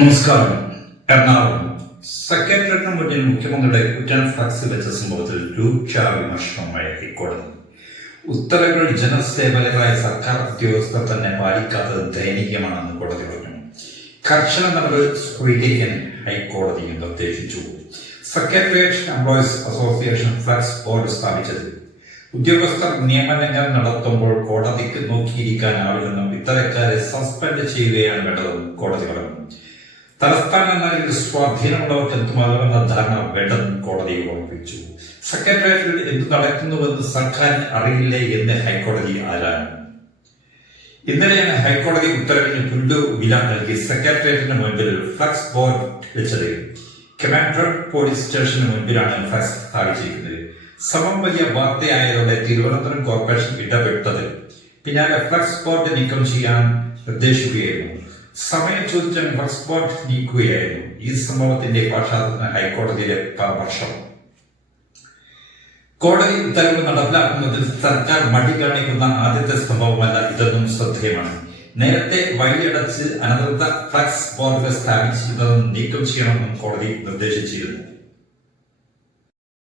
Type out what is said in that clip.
നമസ്കാരം. എറണാകുളം സെക്രട്ടേറിയറ്റിന് മുന്നിൽ മുഖ്യമന്ത്രിയുടെ കുറ്റൻ ഫ്ലക്സ് വെച്ച സംഭവത്തിൽ രൂക്ഷ വിമർശനമായ ഹൈക്കോടതി. ഉത്തരവുകൾ ജനസേവകരായ സർക്കാർ ഉദ്യോഗസ്ഥർ തന്നെ പാലിക്കാത്തത് ദയനീയമാണെന്ന് കോടതി പറഞ്ഞു. കർശന നടപടി സ്വീകരിക്കാൻ ഹൈക്കോടതി നിർദ്ദേശിച്ചു. Secretariat employees association flex board സ്ഥാപിച്ചത് ഉദ്യോഗസ്ഥർ നിയമലംഘനം നടത്തുമ്പോൾ കോടതിക്ക് നോക്കിയിരിക്കാനാവില്ലെന്നും ഇത്തരക്കാരെ സസ്പെൻഡ് ചെയ്യുകയാണ് വേണ്ടതെന്നും കോടതി പറഞ്ഞു. തലസ്ഥാന നഗരിൽ സ്വാധീനമുള്ളവർക്ക് എന്തുമാകുമെന്ന ധാരണ വേണ്ടെന്നും കോടതി ഓർമ്മിപ്പിച്ചു. സെക്രട്ടേറിയറ്റിൽ എന്ത് നടക്കുന്നുവെന്ന് സർക്കാരിന് അറിയില്ലേ എന്ന് ഹൈക്കോടതി ആരാഞ്ഞു. ഇന്നലെയാണ് ഹൈക്കോടതി ഉത്തരവിന് പുല്ലുവില നൽകി സെക്രട്ടേറിയറ്റിന് മുൻപിൽ ഫ്ലക്സ് ബോർഡ് വെച്ചത്. കമാൻഡറേറ്റ് പോലീസ് സ്റ്റേഷന് മുൻപിലാണ് ഫ്ലക്സ് സ്ഥാപിച്ചിരിക്കുന്നത്. സമം വലിയ വാർത്തയായതോടെ തിരുവനന്തപുരം കോർപ്പറേഷൻ ഇടപെട്ടത് പിന്നാലെ ഫ്ലക്സ് ബോർഡ് നീക്കം ചെയ്യാൻ നിർദ്ദേശിക്കുകയായിരുന്നു. സമയം ചോദിച്ചാൽ ഫ്ലക്സ് ബോർഡ് നീക്കുകയായിരുന്നു. ഈ സംഭവത്തിന്റെ പശ്ചാത്തലത്തിന് ഹൈക്കോടതിയിലെ പരാമർശം. കോടതി ഉത്തരവ് നടപ്പിലാക്കുന്നതിൽ സർക്കാർ മടി കാണിക്കുന്ന ആദ്യത്തെ സംഭവമല്ല ഇതെന്നും ശ്രദ്ധേയമാണ്. നേരത്തെ വഴിയടച്ച് അനധികൃത ഫ്ലക്സ് ബോർഡുകൾ സ്ഥാപിച്ചിരുന്നതും നീക്കം ചെയ്യണമെന്നും കോടതി നിർദ്ദേശിച്ചിരുന്നു.